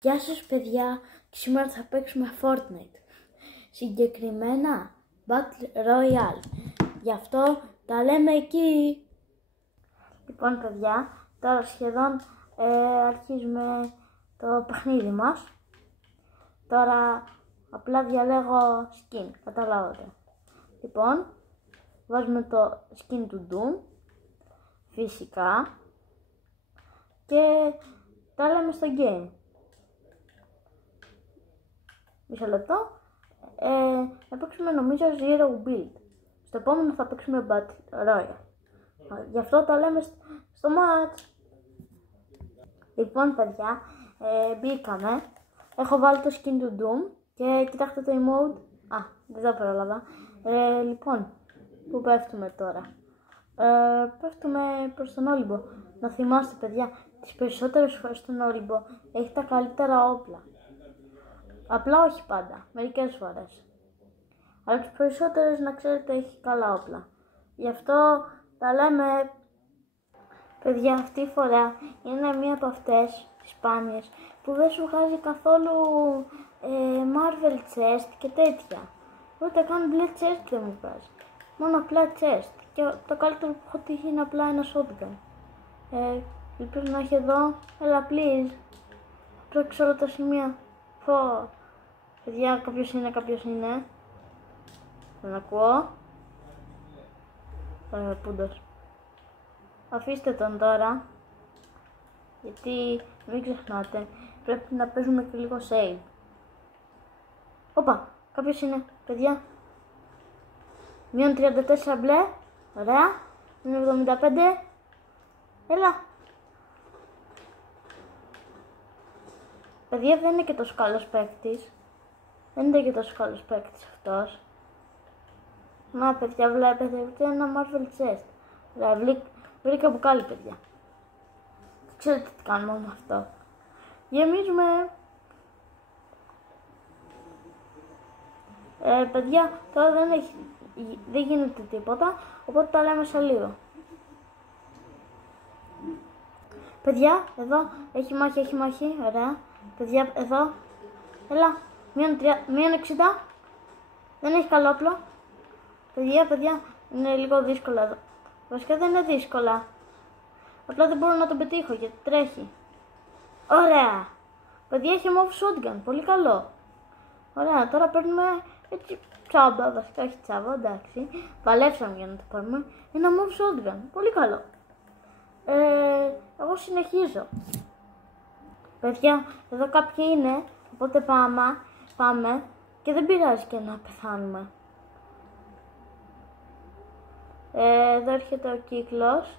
Γεια σας παιδιά, και σήμερα θα παίξουμε Fortnite. Συγκεκριμένα Battle Royale. Γι' αυτό τα λέμε εκεί. Λοιπόν παιδιά, τώρα σχεδόν αρχίζουμε το παιχνίδι μας. Τώρα απλά διαλέγω skin, καταλάβατε. Λοιπόν, βάζουμε το skin του Doom, φυσικά, και τα λέμε στο game. Μισό λεπτό. Θα παίξουμε νομίζω Zero Build. Στο επόμενο θα παίξουμε Battle Royale. Γι' αυτό τα λέμε στο match. Λοιπόν παιδιά, μπήκαμε. Έχω βάλει το skin του Doom και κοιτάξτε το emote. Δεν το πρόλαβα. Λοιπόν, πού πέφτουμε τώρα? Πέφτουμε προς τον Όλυμπο. Να θυμάστε παιδιά, τις περισσότερες φορές στον Όλυμπο έχει τα καλύτερα όπλα. Απλά όχι πάντα, μερικές φορές. Αλλά τις περισσότερες, να ξέρετε, έχει καλά όπλα. Γι' αυτό τα λέμε. Παιδιά, αυτή η φορά είναι μία από αυτές τις σπάνιες που δεν σου βγάζει καθόλου Marvel chest και τέτοια. Ούτε καν μπλε chest δεν μου βγάζει. Μόνο απλά chest. Και το καλύτερο που έχω τύχει είναι απλά ένα shotgun. Ελπίζω να έχει εδώ. Έλα please. Πρέπει όλα τα σημεία. Παιδιά, κάποιος είναι. Δεν ακούω. Πούντος. Αφήστε τον τώρα. Γιατί μην ξεχνάτε, πρέπει να παίζουμε και λίγο save. Όπα, κάποιος είναι, παιδιά. Μείον 34 μπλε. Ωραία. Είναι 75. Έλα. Παιδιά, δεν είναι και τόσο καλός παίκτης. Δεν είναι και τόσο καλός παίκτης αυτός. Να παιδιά, βλέπετε ένα Marvel chest. Βρήκα μπουκάλι παιδιά. Ξέρετε τι κάνουμε με αυτό? Γεμίζουμε. Παιδιά, τώρα δεν γίνεται τίποτα, οπότε τα λέμε σε λίγο. Παιδιά, εδώ έχει μάχη, ωραία. Παιδιά, εδώ, έλα, μείον 60, δεν έχει καλό όπλο. Παιδιά, είναι λίγο δύσκολα εδώ. Βασικά δεν είναι δύσκολα. Απλά δεν μπορώ να τον πετύχω γιατί τρέχει. Ωραία. Παιδιά, έχει move shotgun, πολύ καλό. Ωραία, τώρα παίρνουμε έτσι τσάμπα, βασικά όχι τσάμπα, εντάξει. Παλέψαμε για να το πάρουμε. Ένα move shotgun, πολύ καλό. Εγώ συνεχίζω. Παιδιά, εδώ κάποιοι είναι, οπότε πάμε και δεν πειράζει και να πεθάνουμε. Εδώ έρχεται ο κύκλος.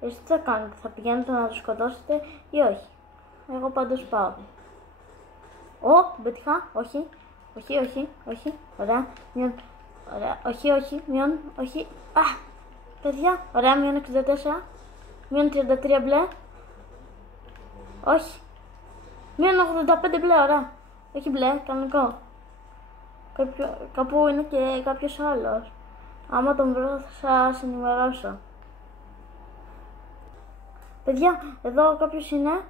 Εσείς τι θα κάνετε, θα πηγαίνετε να το σκοτώσετε ή όχι? Εγώ πάντως πάω. Τον πετύχα, όχι. Ωραία, ωραία, όχι, μειον, όχι. Παιδιά, ωραία, μειον 64. Μείον 33 μπλε. Όχι. Μείον 85 μπλε, ωραία. Έχει μπλε, κανονικό. Κάπου είναι και κάποιος άλλος. Άμα τον βρω θα σας ενημερώσω. Παιδιά, εδώ κάποιος είναι.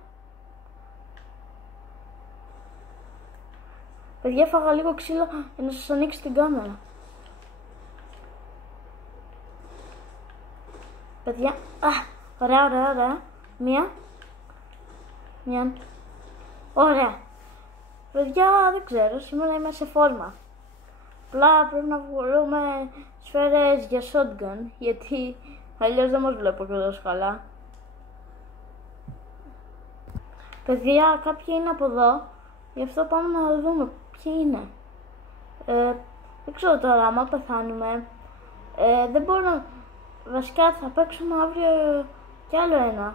Παιδιά, φάγα λίγο ξύλο για να σας ανοίξει την κάμερα. Παιδιά, ωραία. Μία. Ωραία. Παιδιά, δεν ξέρω, σήμερα είμαι σε φόρμα. Απλά πρέπει να βρούμε σφαίρες για shotgun, γιατί αλλιώς δεν μας βλέπω και τόσο καλά. Παιδιά, κάποιοι είναι από εδώ, γι' αυτό πάμε να δούμε ποιοι είναι. Δεν ξέρω τώρα, άμα πεθάνουμε, δεν μπορώ. Βασικά θα παίξουμε αύριο κι άλλο ένα.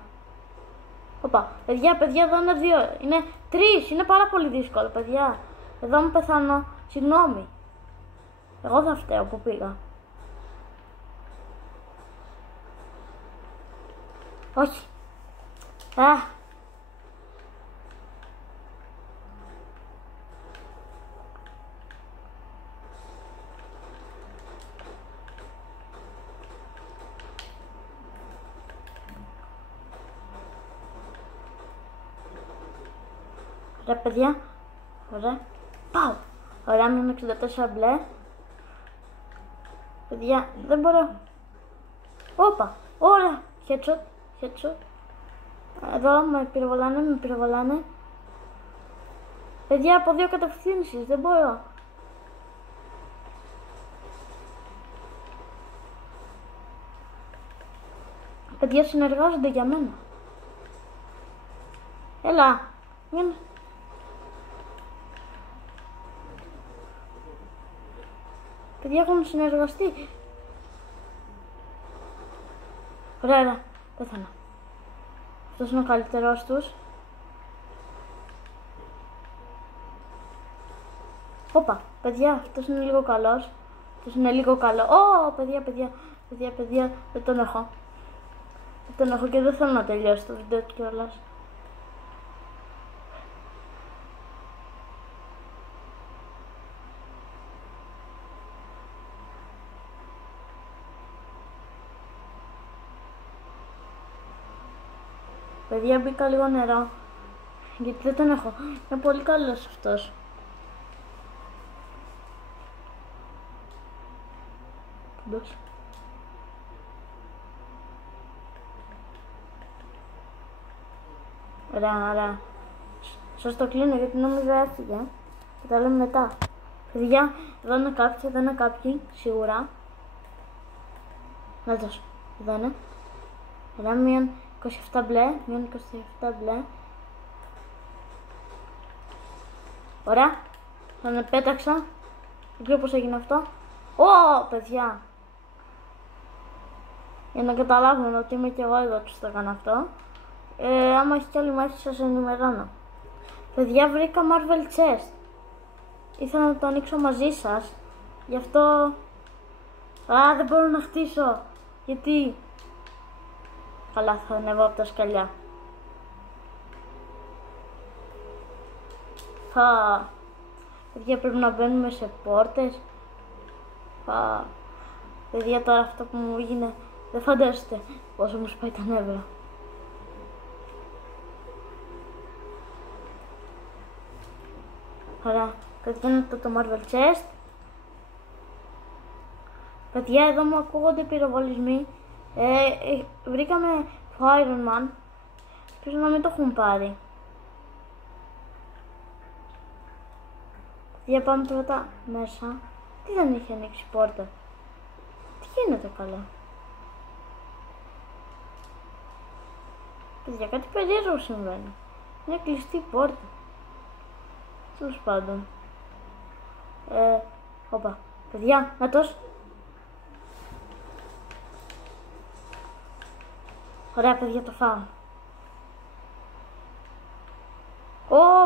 Οπα, παιδιά, εδώ είναι 2, είναι 3, είναι πάρα πολύ δύσκολο, παιδιά. Εδώ μου πεθάνω, συγγνώμη. Εγώ θα φταίω που πήγα. Όχι. Ωραία, παιδιά. Ωραία. Πάω. Ωραία, μείον 64 μπλε. Παιδιά, δεν μπορώ. Όπα. Ωραία. Headshot. Εδώ με πυροβολάνε. Παιδιά, από 2 κατευθύνσεις, δεν μπορώ. Παιδιά, συνεργάζονται για μένα. Έλα. Παιδιά, έχουν συνεργαστεί. Ωραία, πέθανα. Αυτός είναι ο καλύτερος τους. Όπα, παιδιά, αυτός είναι λίγο καλός. Παιδιά, δεν τον έχω. Και δεν θέλω να τελειώσει το βίντεο κιόλας. Παιδιά, μπήκα λίγο νερό. Γιατί δεν τον έχω. Είναι πολύ καλός αυτός. Ωραία. Σας το κλείνω γιατί νόμιζα έφυγε. Και τα λέμε μετά. Παιδιά, εδώ είναι κάποιοι, σίγουρα. Να δώσω. Εδώ είναι. Ωραία, μείον 27 μπλε. Ωραία. Θα πέταξα. Δεν ξέρω πώς έγινε αυτό. Παιδιά. Για να καταλάβουν ότι είμαι και εγώ εδώ που το έκανα αυτό. Άμα έχει κι άλλη μάχη σας ενημερώνω. Παιδιά, βρήκα Marvel Chest. Ήθελα να το ανοίξω μαζί σας. Γι' αυτό... δεν μπορώ να χτίσω. Γιατί... Καλά, θα ανέβω από τα σκαλιά. Παιδιά, πρέπει να μπαίνουμε σε πόρτες. Παιδιά, τώρα αυτό που μου έγινε, δεν φαντάζεστε πόσο μου σπάει τα νεύρα. Ωραία, κατηγαίνω το Marvel Chest. Παιδιά, εδώ μου ακούγονται πυροβολισμοί. Βρήκαμε το Iron Man. Ελπίζω να μην το έχουν πάρει. Παιδιά, πάμε πρώτα μέσα. Τι δεν είχε ανοίξει πόρτα. Τι γίνεται καλά. Παιδιά, κάτι περίεργο συμβαίνει. Είναι κλειστή πόρτα. Τέλος πάντων. Όπα. Παιδιά, νατός. Ωραία, παιδιά, το φάω.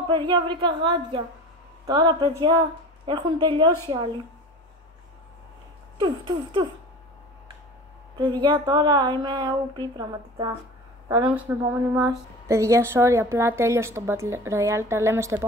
Παιδιά, βρήκα γάντια. Τώρα, παιδιά, έχουν τελειώσει άλλοι. Τουφ. Παιδιά, τώρα είμαι OP πραγματικά. Τα λέμε στην επόμενη μάχη. Παιδιά, sorry, απλά τέλειωσε το Battle Royale. Τα λέμε στο επόμενο.